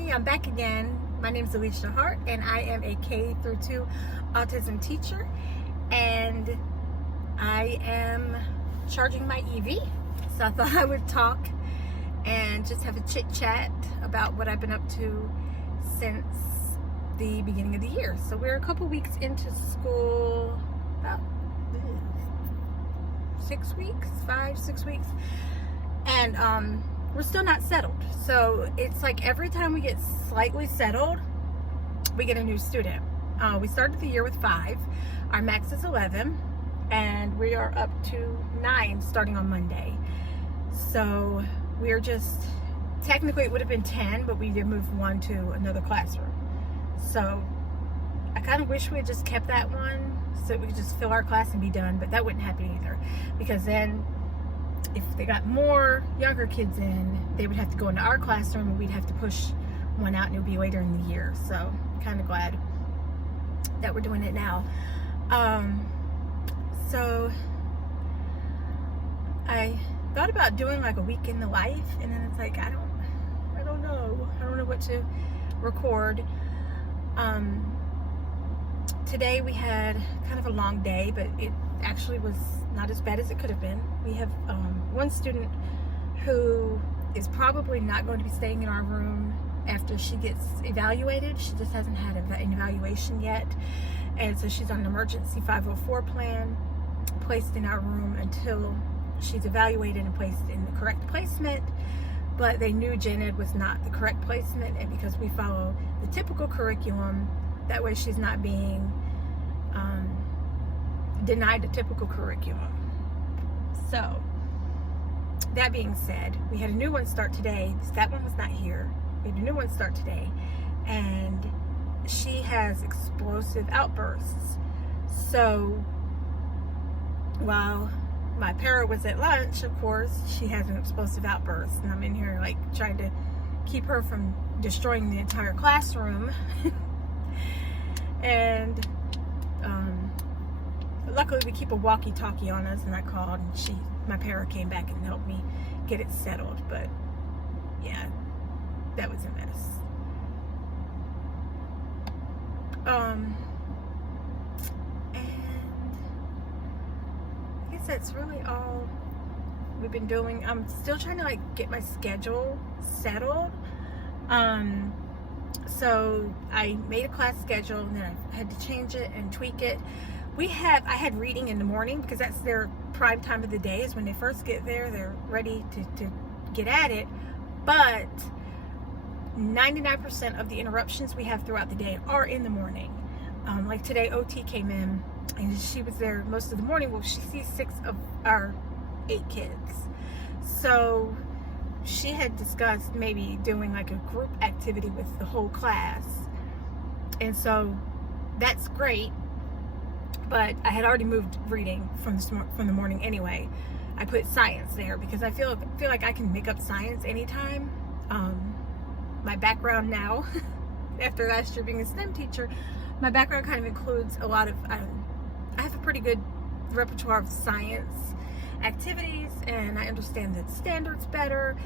Hey, I'm back again. My name is Alicia Hart, and I am a K through 2 autism teacher, and I am charging my EV. So I thought I would talk and just have a chit chat about what I've been up to since the beginning of the year. So we're a couple weeks into school, about 6 weeks, 5-6 weeks, and we're still not settled. So it's like every time we get slightly settled, we get a new student. We started the year with 5. Our max is 11, and we are up to 9 starting on Monday. So we're just, technically it would have been 10, but we did move 1 to another classroom. So I kind of wish we had just kept that one so that we could just fill our class and be done, but that wouldn't happen either, because then if they got more younger kids in, they would have to go into our classroom and we'd have to push one out, and it would be later in the year. So kind of glad that we're doing it now. So I thought about doing like a week in the life, and then it's like I don't know what to record. Today we had kind of a long day, but it actually was not as bad as it could have been. We have one student who is probably not going to be staying in our room after she gets evaluated. She just hasn't had an evaluation yet, and so she's on an emergency 504 plan, placed in our room until she's evaluated and placed in the correct placement. But they knew Gen Ed was not the correct placement, and because we follow the typical curriculum, that way she's not being denied the typical curriculum. So that being said, we had a new one start today. That one was not here. We had a new one start today, and she has explosive outbursts. So while my para was at lunch, of course, she has an explosive outburst, and I'm in here like trying to keep her from destroying the entire classroom. And luckily we keep a walkie-talkie on us, and I called, and my para came back and helped me get it settled. But yeah, that was a mess. And I guess that's really all we've been doing. I'm still trying to like get my schedule settled. So I made a class schedule, and then I had to change it and tweak it. I had reading in the morning because that's their prime time of the day, is when they first get there. They're ready to get at it. But 99% of the interruptions we have throughout the day are in the morning. Like today, OT came in, and she was there most of the morning. Well, she sees 6 of our 8 kids. So she had discussed maybe doing like a group activity with the whole class. And so that's great. But I had already moved reading from the morning anyway. I put science there because I feel like I can make up science anytime. My background now, after last year being a STEM teacher, my background kind of includes a lot of, I have a pretty good repertoire of science activities, and I understand the standards better.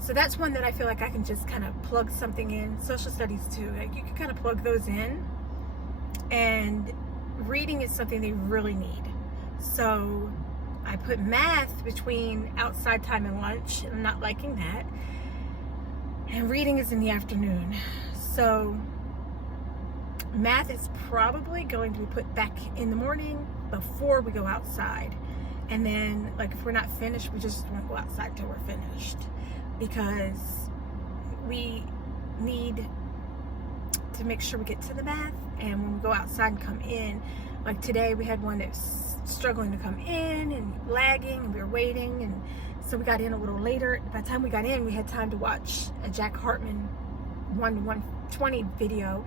So that's one that I feel like I can just kind of plug something in. Social studies too, like you can kind of plug those in. And reading is something they really need. So I put math between outside time and lunch, and I'm not liking that. And reading is in the afternoon. So math is probably going to be put back in the morning before we go outside. And then, like, if we're not finished, we just won't go outside until we're finished, because we need to make sure we get to the math. And when we go outside and come in, like today we had one that's struggling to come in and lagging, and we were waiting, and so we got in a little later. By the time we got in, we had time to watch a Jack Hartman 1-1-20 video,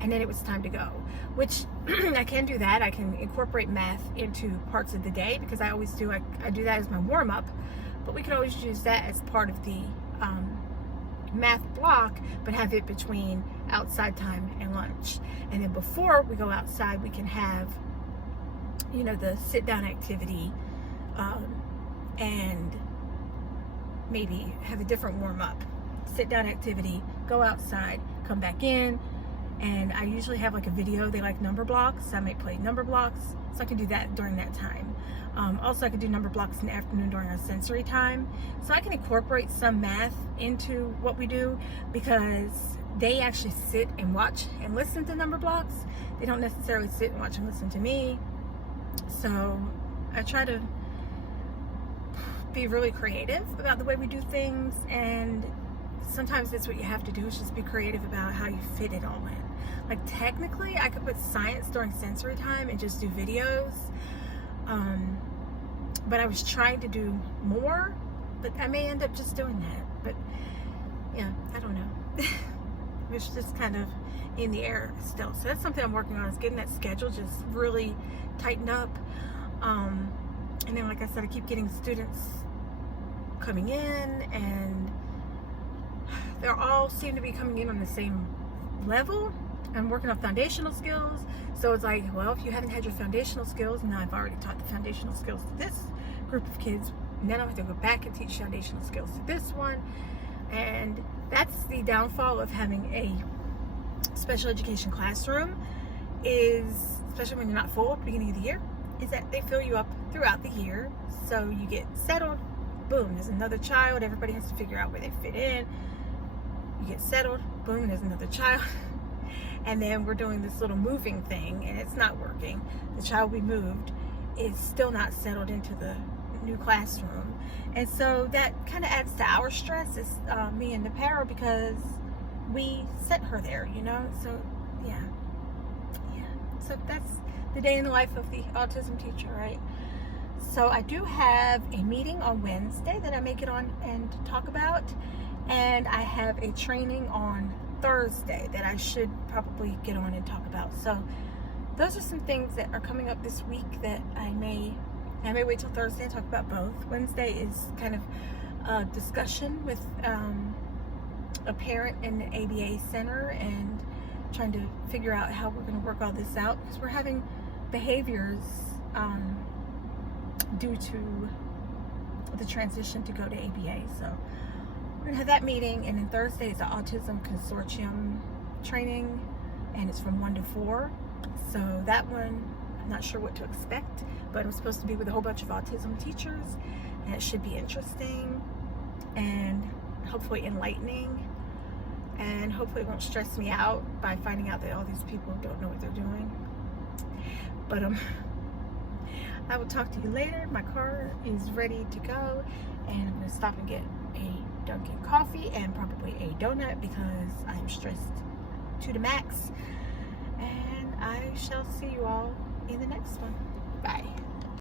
and then it was time to go, which I can do that. I can incorporate math into parts of the day, because I always do. I do that as my warm-up, but we could always use that as part of the math block, but have it between outside time and lunch. And then before we go outside, we can have, you know, the sit-down activity, and maybe have a different warm-up. sit down activity, go outside, come back in, and I usually have like a video. They like number blocks, so I might play number blocks, so I can do that during that time. Also, I could do number blocks in the afternoon during our sensory time, so I can incorporate some math into what we do, because they actually sit and watch and listen to number blocks. They don't necessarily sit and watch and listen to me. So I try to be really creative about the way we do things, and sometimes that's what you have to do, is just be creative about how you fit it all in. Like, technically I could put science during sensory time and just do videos, but I was trying to do more, but I may end up just doing that. But yeah, I don't know. It's just kind of in the air still. So that's something I'm working on, is getting that schedule just really tightened up. And then, like I said, I keep getting students coming in, and they're all seem to be coming in on the same level. I'm working on foundational skills. So it's like, well, if you haven't had your foundational skills, now I've already taught the foundational skills to this group of kids, and then I have to go back and teach foundational skills to this one. And that's the downfall of having a special education classroom, is, especially when you're not full at the beginning of the year, is that they fill you up throughout the year. So you get settled, boom, there's another child, everybody has to figure out where they fit in. You get settled, boom, there's another child. And then we're doing this little moving thing, and it's not working. The child we moved is still not settled into the new classroom. And so that kind of adds to our stress, is me and the para, because we sent her there, you know? So yeah. So that's the day in the life of the autism teacher, right? So I do have a meeting on Wednesday that I may get on and talk about, and I have a training on Thursday that I should probably get on and talk about. So those are some things that are coming up this week that I may wait till Thursday and talk about both. Wednesday is kind of a discussion with a parent in the ABA center, and trying to figure out how we're going to work all this out, because we're having behaviors due to the transition to go to ABA. So we're going to have that meeting, and then Thursday is the Autism Consortium training, and it's from 1 to 4. So that one, I'm not sure what to expect, but I'm supposed to be with a whole bunch of autism teachers, and it should be interesting and hopefully enlightening, and hopefully it won't stress me out by finding out that all these people don't know what they're doing. But I will talk to you later. My car is ready to go, and I'm going to stop and get a Dunkin' coffee and probably a donut, because I'm stressed to the max. And I shall see you all in the next one. Bye.